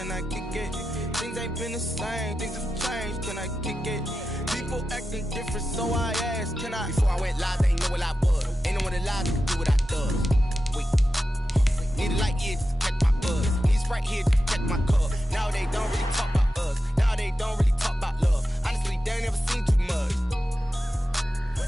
can I kick it? Things ain't been the same, things have changed, can I kick it? People acting different, so I asked, can I? Before I went live, they ain't know what I was. Ain't no one alive that can do what I does. Wait, need a light here just to catch my buzz. Need Sprite here just to catch my cup. Now they don't really talk about us. Now they don't really talk about love. Honestly, they ain't never seen too much.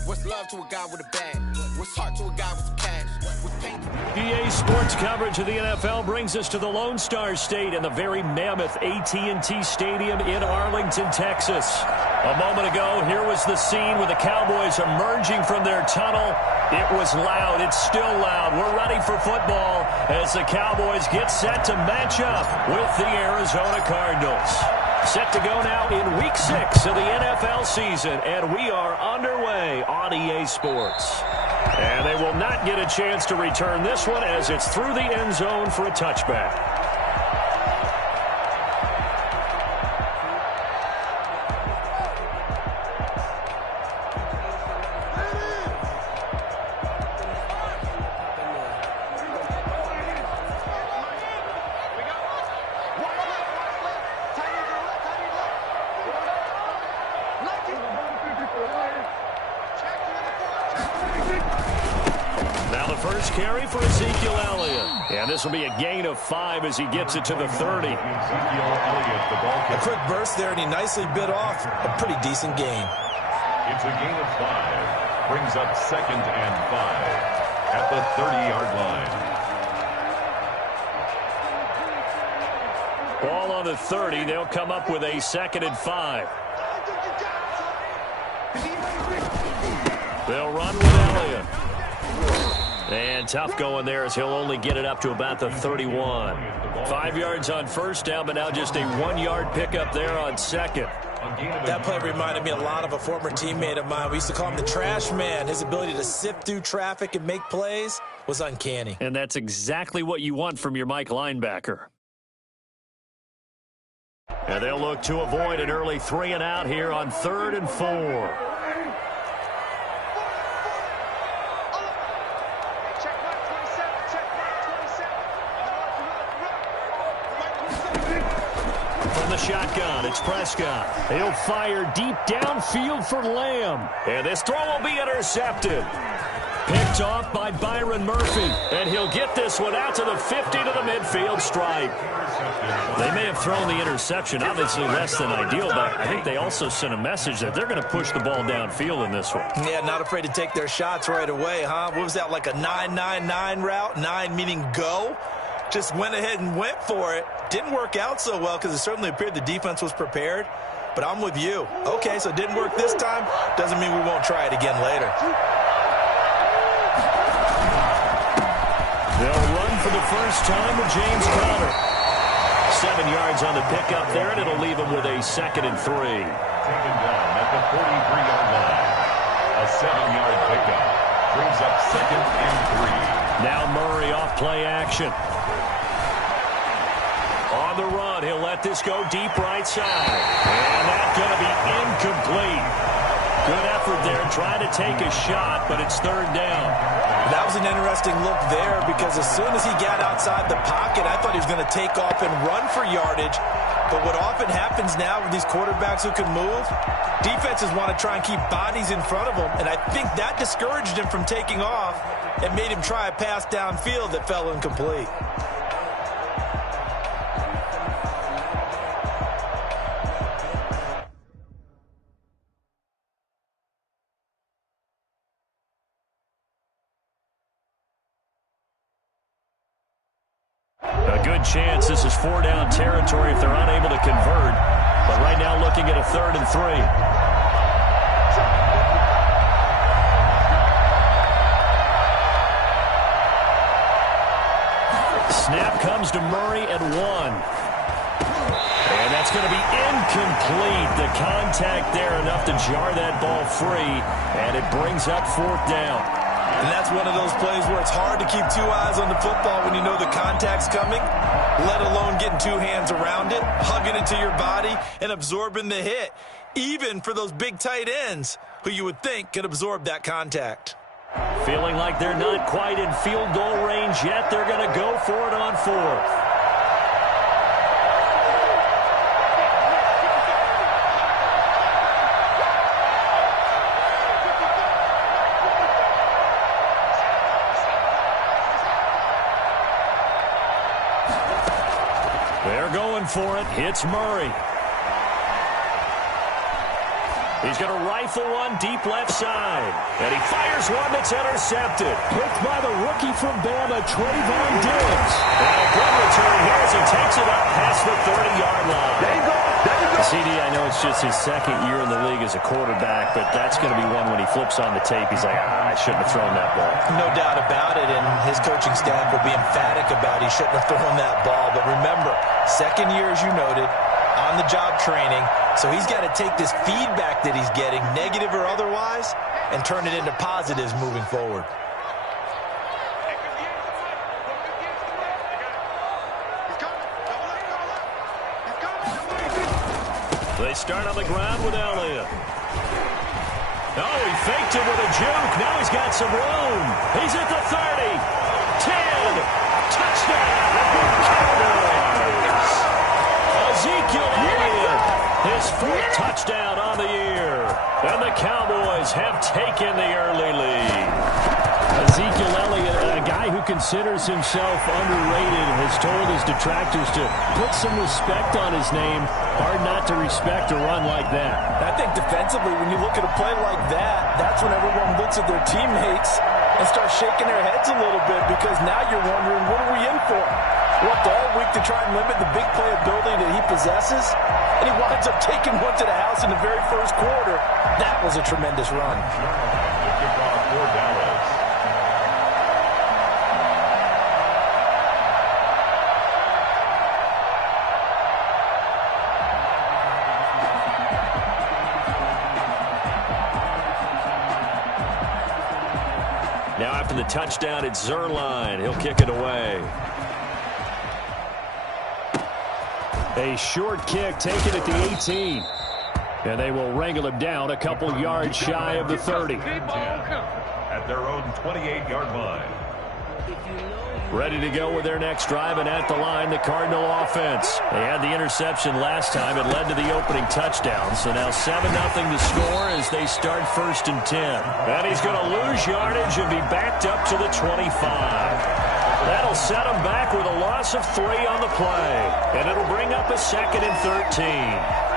What's love to a guy with a bag? What's heart to a guy with some cash? What's pain to EA Sports coverage of the NFL brings us to the Lone Star State and the very mammoth AT&T Stadium in Arlington, Texas. A moment ago, here was the scene with the Cowboys emerging from their tunnel. It was loud. It's still loud. We're ready for football as the Cowboys get set to match up with the Arizona Cardinals. Set to go now in Week 6 of the NFL season, and we are underway on EA Sports. And they will not get a chance to return this one as it's through the end zone for a touchback. Carry for Ezekiel Elliott. And this will be a gain of 5 as he gets it to the 30. A quick burst there, and he nicely bit off a pretty decent gain. It's a gain of 5. Brings up 2nd and 5 at the 30-yard line. Ball on the 30. They'll come up with a 2nd and 5. They'll run with Elliott. And tough going there as he'll only get it up to about the 31. 5 yards on first down, but now just a 1-yard pickup there on second. That play reminded me a lot of a former teammate of mine. We used to call him the trash man. His ability to sift through traffic and make plays was uncanny. And that's exactly what you want from your Mike linebacker. And they'll look to avoid an early 3 and out here on 3rd and 4. The shotgun, it's Prescott. He'll fire deep downfield for Lamb. And this throw will be intercepted. Picked off by Byron Murphy. And he'll get this one out to the 50 to the midfield stripe. They may have thrown the interception, obviously less than ideal, but I think they also sent a message that they're going to push the ball downfield in this one. Yeah, not afraid to take their shots right away, huh? What was that, like a 9-9-9 route? 9 meaning go? Just went ahead and went for it. Didn't work out so well because it certainly appeared the defense was prepared. But I'm with you. Okay, so it didn't work this time. Doesn't mean we won't try it again later. They'll run for the first time with James Conner. 7 yards on the pickup there, and it'll leave him with a 2nd and 3. Taken down at the 43-yard line. A 7-yard pickup. Brings up 2nd and 3. Now Murray off play action. On the run, he'll let this go deep right side. And that's going to be incomplete. Good effort there, trying to take a shot, but it's 3rd down. That was an interesting look there because as soon as he got outside the pocket, I thought he was going to take off and run for yardage. But what often happens now with these quarterbacks who can move, defenses want to try and keep bodies in front of them, and I think that discouraged him from taking off and made him try a pass downfield that fell incomplete. A good chance this is 4-down territory if they're unable to convert. But right now looking at a 3rd and 3. Snap comes to Murray at 1. And that's going to be incomplete. The contact there enough to jar that ball free. And it brings up 4th down. And that's one of those plays where it's hard to keep 2 eyes on the football when you know the contact's coming, let alone getting 2 hands around it, hugging it to your body, and absorbing the hit, even for those big tight ends who you would think could absorb that contact. Feeling like they're not quite in field goal range yet. They're going to go for it on 4th. They're going for it. It's Murray. He's going to rifle one deep left side. And he fires one that's intercepted. Picked by the rookie from Bama, Trayvon Diggs. And a good return here as he takes it up past the 30-yard line. There you go. There you go. CD, I know it's just his second year in the league as a quarterback, but that's going to be one when he flips on the tape. He's like, I shouldn't have thrown that ball. No doubt about it, and his coaching staff will be emphatic about he shouldn't have thrown that ball. But remember, second year, as you noted, on-the-job training, so he's got to take this feedback that he's getting, negative or otherwise, and turn it into positives moving forward. They start on the ground with Elliott. Oh, he faked it with a juke. Now he's got some room. He's at the 30. 10. Touchdown. Cowboys. Ezekiel Elliott. His fourth touchdown on the year. And the Cowboys have taken the early lead. Ezekiel Elliott, a guy who considers himself underrated, has told his detractors to put some respect on his name. Hard not to respect a run like that. I think defensively, when you look at a play like that, that's when everyone looks at their teammates and starts shaking their heads a little bit, because now you're wondering, what are we in for? Worked all week to try and limit the big playability that he possesses, and he winds up taking one to the house in the very first quarter. That was a tremendous run. Kickoff for Dallas. Now after the touchdown, it's Zerline. He'll kick it away. A short kick taken at the 18. And they will wrangle him down a couple yards shy of the 30. At their own 28-yard line. Ready to go with their next drive, and at the line, the Cardinal offense. They had the interception last time. It led to the opening touchdown. So now 7-0 the score as they start 1st and 10. And he's going to lose yardage and be backed up to the 25. That'll set him back with a loss of 3 on the play. And it'll bring up a 2nd and 13.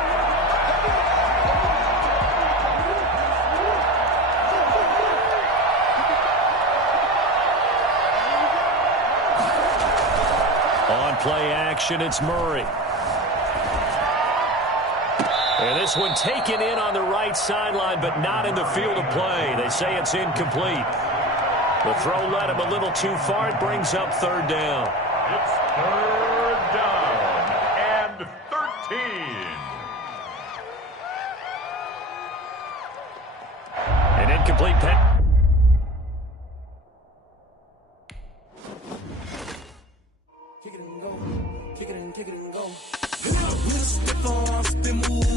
Play action, it's Murray. And this one taken in on the right sideline, but not in the field of play. They say it's incomplete. The throw led him a little too far. It brings up 3rd down. It's 3rd down and 13. An incomplete pass. Kick it and go. With a stiff arm, spin move.